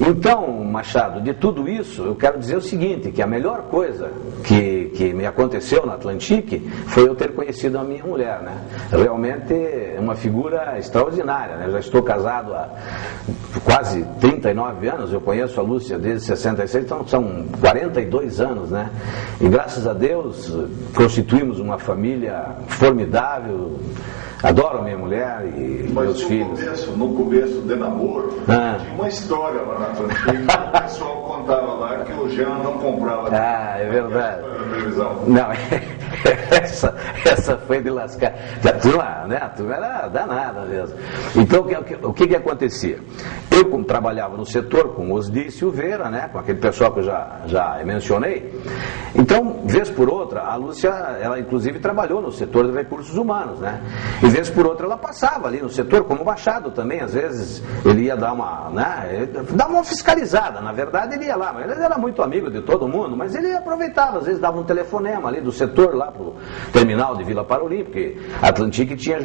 Então, Machado, de tudo isso, eu quero dizer o seguinte, que a melhor coisa que me aconteceu na Atlantique foi eu ter conhecido a minha mulher, né? Realmente é uma figura extraordinária, né? Eu já estou casado há quase 39 anos, eu conheço a Lúcia desde 66, então são 42 anos, né? E graças a Deus constituímos uma família formidável. Adoro a minha mulher e meus filhos. No começo de namoro, tinha uma história lá na Atlantique, o pessoal contava lá que o Jean não comprava. Ah, é verdade. Televisão. Não, essa foi de lascar. A turma era danada mesmo. Então, o que acontecia? Eu, como trabalhava no setor com Osni Silveira, né, com aquele pessoal que eu já mencionei, então, vez por outra, a Lúcia, ela inclusive trabalhou no setor de recursos humanos, né? E vez por outra ela passava ali no setor, como Machado também, às vezes ele ia dar uma fiscalizada, na verdade ele ia lá, mas ele era muito amigo de todo mundo, mas ele aproveitava, às vezes dava um telefonema ali do setor lá pro terminal de Vila Paroli, porque a Atlantique tinha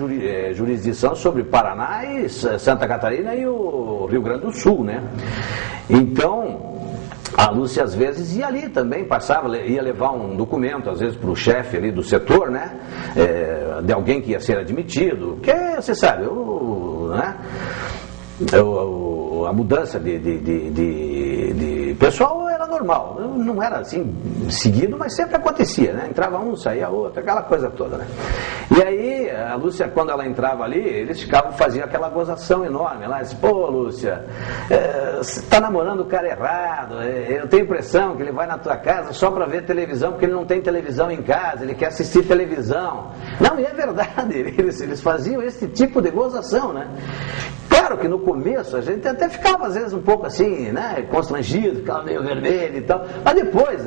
jurisdição sobre Paraná e Santa Catarina e o Rio Grande do Sul, né? Então, a Lúcia às vezes ia ali também, ia levar um documento, às vezes para o chefe ali do setor, né? De alguém que ia ser admitido, porque você sabe, a mudança de pessoal era normal, não era assim seguido, mas sempre acontecia, né? Entrava um, saía outro, aquela coisa toda, né? E aí a Lúcia, quando ela entrava ali, eles faziam aquela gozação enorme lá, disse, pô Lúcia, você está namorando o cara errado, eu tenho a impressão que ele vai na tua casa só para ver televisão, porque ele não tem televisão em casa, ele quer assistir televisão. Não, e é verdade, eles faziam esse tipo de gozação, né? Claro que no começo a gente até ficava às vezes um pouco assim, né, constrangido, ficava meio vermelho e tal, mas depois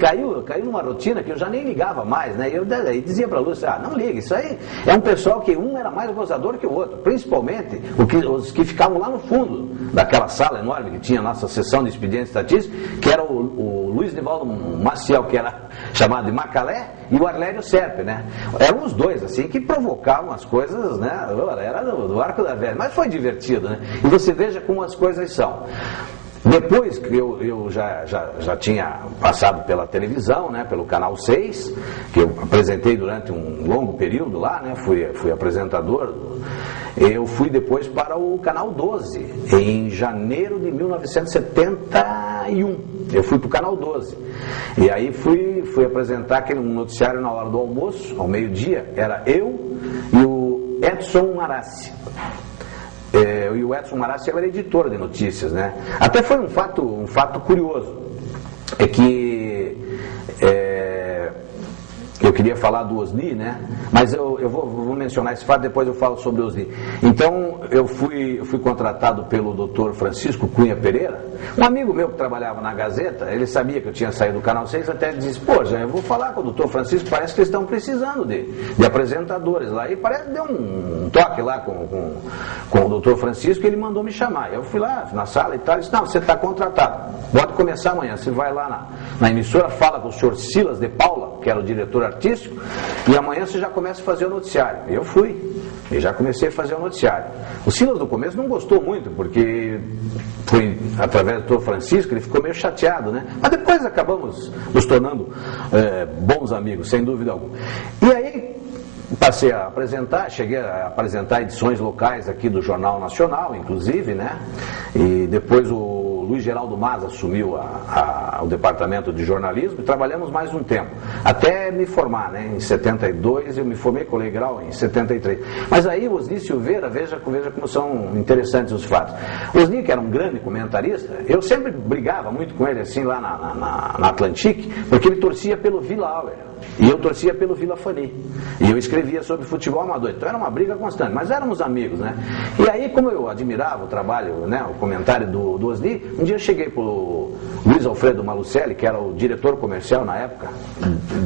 caiu numa rotina que eu já nem ligava mais, né, e eu dizia para a Lúcia, não liga, isso aí é um pessoal que um era mais gozador que o outro, principalmente os que ficavam lá no fundo daquela sala enorme que tinha a nossa sessão de expedientes estatísticos, que era o Luiz Nivaldo Maciel, que era chamado de Macalé, e o Arlélio Serpe, né, eram os dois assim que provocavam as coisas, né, era do arco da velha, mas foi divertido, né? E você veja como as coisas são. Depois que eu já tinha passado pela televisão, né, pelo Canal 6, que eu apresentei durante um longo período lá, né, fui apresentador, eu fui depois para o Canal 12, em janeiro de 1971, eu fui para o Canal 12, e aí fui apresentar aquele noticiário na hora do almoço, ao meio-dia, era eu e o Edson Marassi. E o Edson Marassi era editor de notícias, né? Até foi um fato curioso, é que eu queria falar do Osni, né? Mas eu vou mencionar esse fato, depois eu falo sobre o Osni. Então, eu fui contratado pelo Dr. Francisco Cunha Pereira, um amigo meu que trabalhava na Gazeta, ele sabia que eu tinha saído do Canal 6, até disse, pô, já eu vou falar com o Dr. Francisco, parece que eles estão precisando de apresentadores lá, e parece que deu um toque lá com o Dr. Francisco, e ele mandou me chamar. Eu fui lá na sala e tal, e disse, não, você está contratado, pode começar amanhã, você vai lá na emissora, fala com o senhor Silas de Paula, que era o diretor artístico, e amanhã você já começa a fazer o noticiário. Eu fui, e já comecei a fazer o noticiário. O Silas no começo não gostou muito, porque foi através do Dr. Francisco, ele ficou meio chateado, né? Mas depois acabamos nos tornando bons amigos, sem dúvida alguma. E aí passei a apresentar, cheguei a apresentar edições locais aqui do Jornal Nacional, inclusive, né? E depois o Luiz Geraldo Maza assumiu o departamento de jornalismo e trabalhamos mais um tempo, até me formar, né? Em 72 eu me formei com lei grau em 73. Mas aí o Osni Silveira, veja como são interessantes os fatos. O Osni, que era um grande comentarista, eu sempre brigava muito com ele assim lá na Atlantique, porque ele torcia pelo Vila Auer. E eu torcia pelo Vila Fani. E eu escrevia sobre futebol amador. Então era uma briga constante, mas éramos amigos, né? E aí, como eu admirava o trabalho, né, o comentário do Osni, um dia eu cheguei pro Luiz Alfredo Malucelli, que era o diretor comercial na época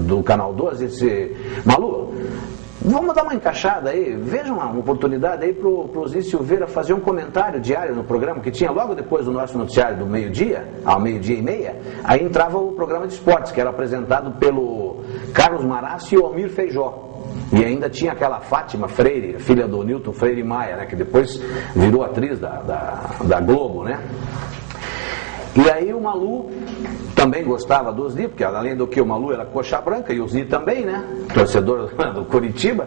do Canal 12, e disse, Malu, vamos dar uma encaixada aí, veja uma oportunidade aí pro Osni Silveira fazer um comentário diário no programa que tinha logo depois do nosso noticiário do meio-dia, ao meio-dia e meia, aí entrava o programa de esportes, que era apresentado pelo Carlos Marassi e o Almir Feijó. E ainda tinha aquela Fátima Freire, filha do Newton Freire Maia, né? Que depois virou atriz da Globo, né? E aí o Malu também gostava do Osni, porque além do que o Malu era coxa branca, e o Osni também, né? Torcedor do Coritiba.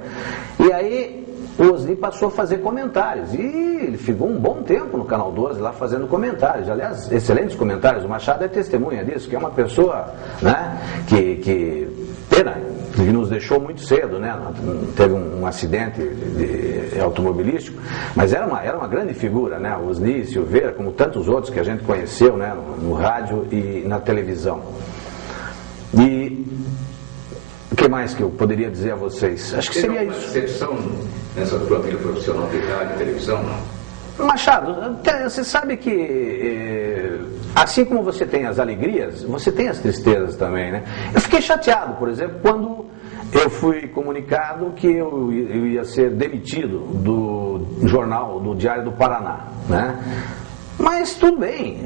E aí o Osni passou a fazer comentários. E ele ficou um bom tempo no Canal 12 lá fazendo comentários. Aliás, excelentes comentários. O Machado é testemunha disso, que é uma pessoa, né, que nos deixou muito cedo, né? Teve um acidente automobilístico, mas era uma grande figura, né? O Osni Silveira, como tantos outros que a gente conheceu, né? No rádio e na televisão. E o que mais que eu poderia dizer a vocês? Acho que seria isso. Tem uma decepção nessa tua vida profissional de rádio e televisão, não? Machado, você sabe que assim como você tem as alegrias, você tem as tristezas também, né? Eu fiquei chateado, por exemplo, quando eu fui comunicado que eu ia ser demitido do jornal, do Diário do Paraná, né? Mas tudo bem,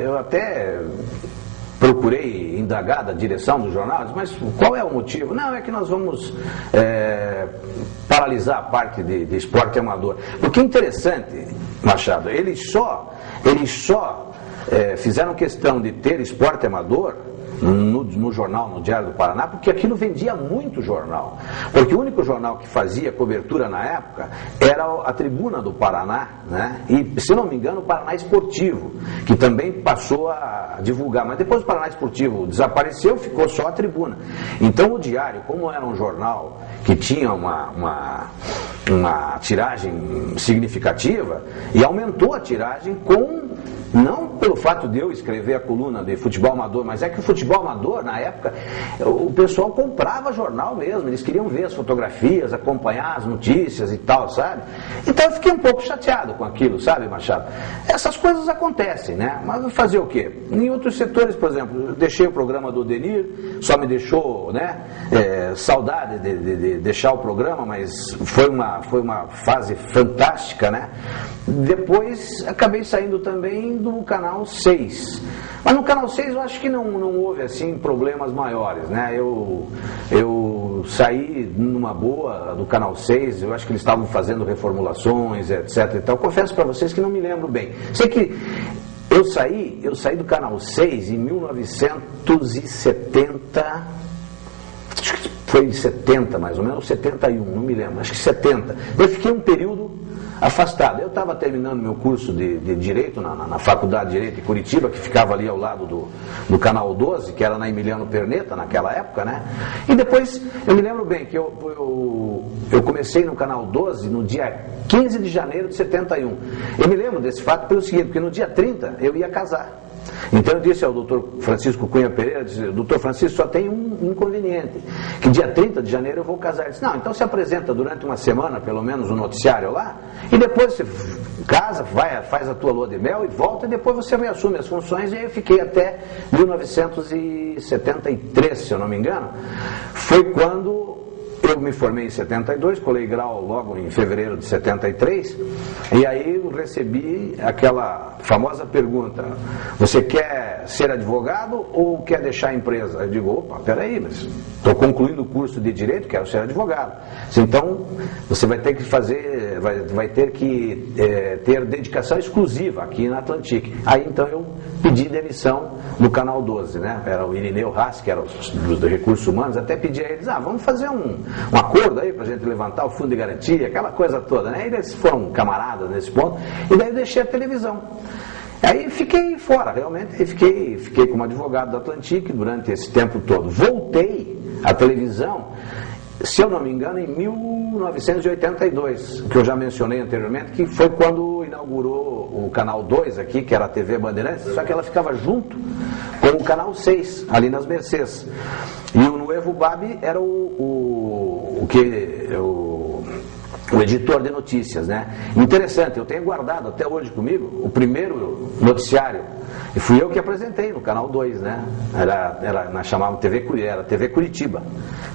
eu até procurei indagar da direção dos jornais, mas qual é o motivo? Não, é que nós vamos paralisar a parte de esporte amador. Porque é interessante, Machado, eles só fizeram questão de ter esporte amador no jornal, no Diário do Paraná, porque aquilo vendia muito jornal. Porque o único jornal que fazia cobertura na época era a Tribuna do Paraná, né? E, se não me engano, o Paraná Esportivo, que também passou a divulgar. Mas depois o Paraná Esportivo desapareceu, ficou só a Tribuna. Então o Diário, como era um jornal que tinha uma tiragem significativa, e aumentou a tiragem não pelo fato de eu escrever a coluna de futebol amador, mas é que o futebol amador, na época, o pessoal comprava jornal mesmo, eles queriam ver as fotografias, acompanhar as notícias e tal, sabe? Então eu fiquei um pouco chateado com aquilo, sabe, Machado? Essas coisas acontecem, né? Mas fazer o quê? Em outros setores, por exemplo, eu deixei o programa do Denir, só me deixou, né, saudade de deixar o programa, mas foi uma fase fantástica, né? Depois acabei saindo também do Canal 6. Mas no Canal 6 eu acho que não houve assim problemas maiores, né? Eu saí numa boa do Canal 6, eu acho que eles estavam fazendo reformulações, etc. Então, confesso para vocês que não me lembro bem. Sei que eu saí do Canal 6 em 1970, acho que foi em 70 mais ou menos, 71, não me lembro, acho que 70. Eu fiquei um período afastado. Eu estava terminando meu curso de Direito na Faculdade de Direito de Curitiba, que ficava ali ao lado do Canal 12, que era na Emiliano Perneta naquela época, né? E depois, eu me lembro bem que eu comecei no Canal 12 no dia 15 de janeiro de 71. Eu me lembro desse fato pelo seguinte, porque no dia 30 eu ia casar. Então eu disse ao doutor Francisco Cunha Pereira, doutor Francisco, só tem um inconveniente, que dia 30 de janeiro eu vou casar. Ele disse, não, então se apresenta durante uma semana, pelo menos, um noticiário lá, e depois você casa, faz a tua lua de mel e volta, e depois você reassume as funções. E aí eu fiquei até 1973, se eu não me engano. Foi quando eu me formei em 72, colei grau logo em fevereiro de 73, e aí eu recebi aquela famosa pergunta: você quer ser advogado ou quer deixar a empresa? Eu digo, opa, peraí, mas estou concluindo o curso de Direito, quero ser advogado. Então, você vai ter que fazer, vai ter que ter dedicação exclusiva aqui na Atlantic. Aí então eu pedi demissão no Canal 12, né? Era o Irineu Haas, que era dos recursos humanos, até pedi a eles, vamos fazer um acordo aí pra gente levantar o fundo de garantia, aquela coisa toda, né? Eles foram camaradas nesse ponto, e daí eu deixei a televisão. Aí fiquei fora, realmente, fiquei como advogado da Atlantic durante esse tempo todo. Voltei à televisão, se eu não me engano, em 1982, que eu já mencionei anteriormente, que foi quando inaugurou o Canal 2 aqui, que era a TV Bandeirantes, só que ela ficava junto com o Canal 6, ali nas Mercês. E o Nuevo Babi era o editor de notícias, né? Interessante, eu tenho guardado até hoje comigo o primeiro noticiário, e fui eu que apresentei no Canal 2, né? Nós chamávamos TV Curitiba,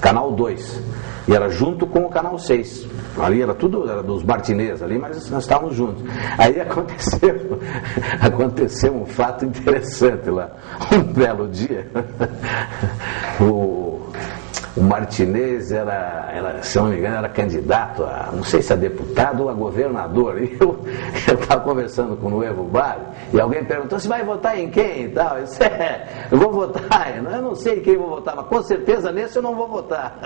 Canal 2, e era junto com o Canal 6. Ali era dos Martinez ali, mas nós estávamos juntos. Aí aconteceu um fato interessante lá. Um belo dia, o Martinez se não me engano, era candidato a, não sei se a deputado ou a governador. E eu estava conversando com o Nuevo Vale e alguém perguntou: você vai votar em quem e tal? Eu disse: eu vou votar, eu não sei quem vou votar, mas com certeza nesse eu não vou votar.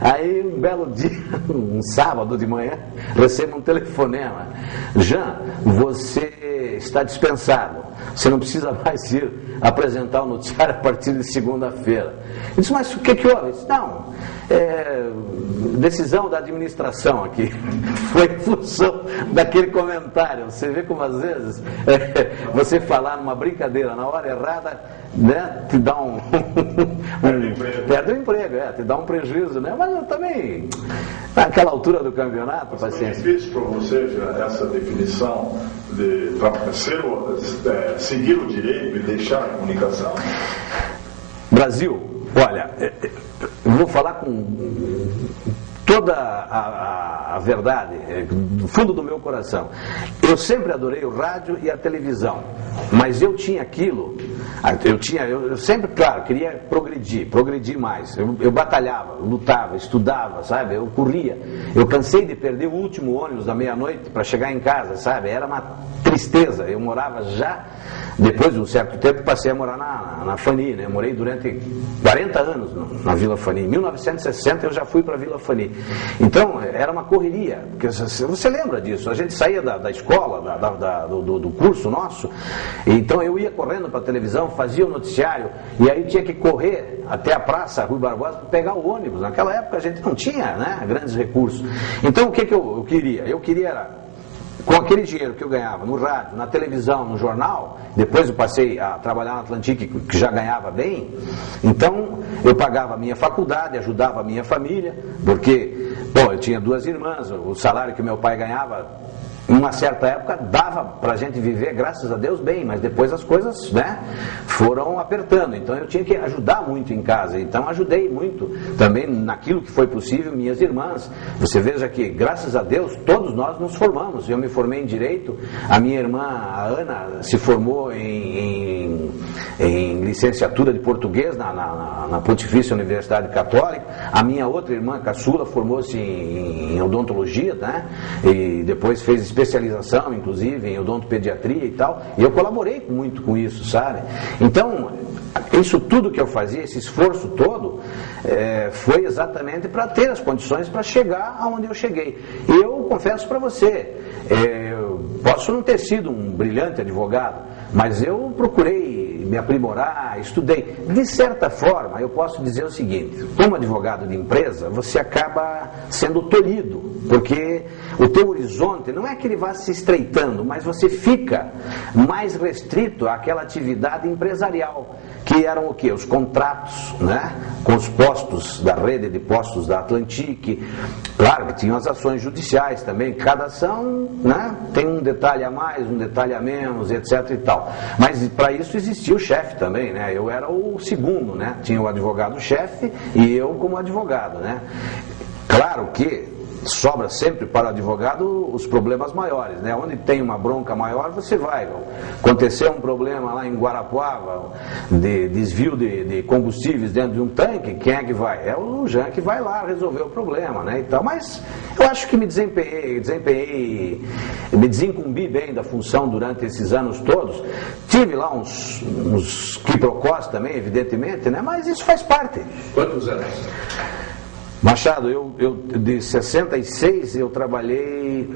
Aí um belo dia, um sábado de manhã, recebo um telefonema: Jean, você está dispensado, você não precisa mais ir apresentar o noticiário a partir de segunda-feira. Eu disse: mas o que houve? Eu disse: não, decisão da administração aqui. Foi em função daquele comentário. Você vê como às vezes você falar numa brincadeira na hora errada, né, te dá perde o emprego, te dá um prejuízo, né? Mas eu também, naquela altura do campeonato, paciência. Foi difícil para você essa definição de seguir o direito e deixar a comunicação? Brasil, olha, eu vou falar com toda a verdade, do fundo do meu coração. Eu sempre adorei o rádio e a televisão, mas eu tinha aquilo, eu sempre, claro, queria progredir mais. Eu batalhava, lutava, estudava, sabe? Eu corria. Eu cansei de perder o último ônibus da meia-noite para chegar em casa, sabe? Era uma tristeza. Eu morava já, depois de um certo tempo, passei a morar na Fani, né? Eu morei durante 40 anos na Vila Fani. Em 1960 eu já fui para a Vila Fani. Então, era uma correria. Porque você lembra disso? A gente saía da escola, do curso nosso, então eu ia correndo para a televisão, fazia o noticiário, e aí tinha que correr até a praça Rui Barbosa para pegar o ônibus. Naquela época a gente não tinha, né, grandes recursos. Então, o que eu queria? Eu queria, com aquele dinheiro que eu ganhava no rádio, na televisão, no jornal, depois eu passei a trabalhar na Atlantique, que já ganhava bem, então eu pagava a minha faculdade, ajudava a minha família, porque, bom, eu tinha 2 irmãs, o salário que meu pai ganhava, em uma certa época, dava para a gente viver, graças a Deus, bem, mas depois as coisas, né, foram apertando, então eu tinha que ajudar muito em casa, então ajudei muito também naquilo que foi possível, minhas irmãs. Você veja que, graças a Deus, todos nós nos formamos. Eu me formei em Direito, a minha irmã, a Ana, se formou em licenciatura de Português na Pontifícia Universidade Católica, a minha outra irmã, Caçula, formou-se em Odontologia, né, e depois fez especialização, inclusive, em odontopediatria e tal, e eu colaborei muito com isso, sabe? Então, isso tudo que eu fazia, esse esforço todo, foi exatamente para ter as condições para chegar aonde eu cheguei. E eu confesso para você, eu posso não ter sido um brilhante advogado, mas eu procurei me aprimorar, estudei. De certa forma, eu posso dizer o seguinte: como advogado de empresa, você acaba sendo tolhido, porque o teu horizonte não é que ele vá se estreitando, mas você fica mais restrito àquela atividade empresarial, que eram o quê? Os contratos, né, com os postos da rede de postos da Atlantique. Claro que tinham as ações judiciais também, cada ação, né, tem um detalhe a mais, um detalhe a menos, etc e tal. Mas para isso existia o chefe também, né? Eu era o segundo, né? Tinha o advogado-chefe e eu como advogado, né? Claro que sobra sempre para o advogado os problemas maiores, né? Onde tem uma bronca maior, você vai. Aconteceu um problema lá em Guarapuava, de desvio de combustíveis dentro de um tanque, quem é que vai? É o Jean que vai lá resolver o problema, né? Então, mas eu acho que me desincumbi bem da função durante esses anos todos. Tive lá uns quiprocós também, evidentemente, né? Mas isso faz parte. Quantos anos? Machado, eu de 66 eu trabalhei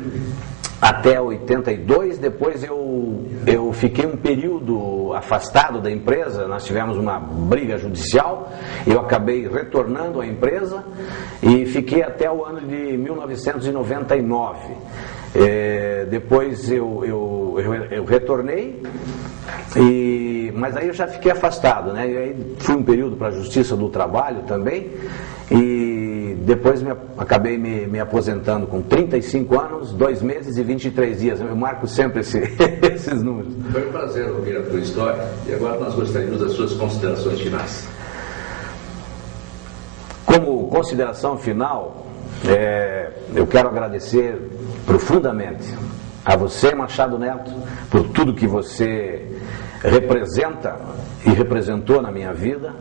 até 82, depois eu fiquei um período afastado da empresa, nós tivemos uma briga judicial, eu acabei retornando à empresa e fiquei até o ano de 1999. Depois eu retornei, mas aí eu já fiquei afastado, né? E aí fui um período para a Justiça do Trabalho também, e depois acabei me aposentando com 35 anos, 2 meses e 23 dias. Eu marco sempre esses números. Foi um prazer ouvir a tua história, e agora nós gostaríamos das suas considerações finais. Como consideração final, eu quero agradecer profundamente a você, Machado Neto, por tudo que você representa e representou na minha vida,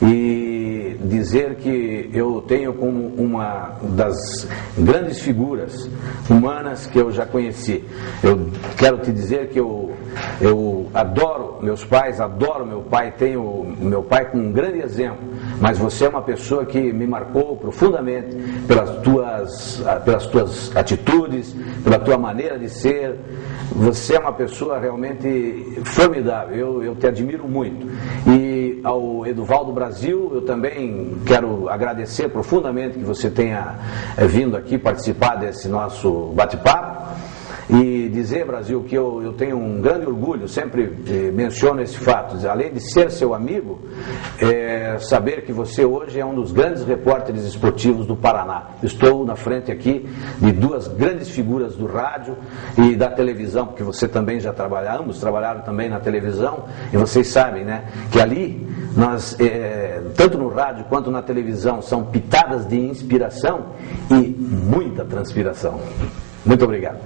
e dizer dizer que eu tenho como uma das grandes figuras humanas que eu já conheci. Eu quero te dizer que eu adoro meus pais, adoro meu pai, tenho meu pai como um grande exemplo, mas você é uma pessoa que me marcou profundamente pelas tuas atitudes, pela tua maneira de ser. Você é uma pessoa realmente formidável, eu te admiro muito. E ao Eduvaldo Brasil, eu também quero agradecer profundamente que você tenha vindo aqui participar desse nosso bate-papo. E dizer, Brasil, que eu tenho um grande orgulho, sempre menciono esse fato, além de ser seu amigo, saber que você hoje é um dos grandes repórteres esportivos do Paraná. Estou na frente aqui de duas grandes figuras do rádio e da televisão, porque você também já trabalhou, ambos trabalharam também na televisão, e vocês sabem, né, que ali nós, tanto no rádio quanto na televisão, são pitadas de inspiração e muita transpiração. Muito obrigado.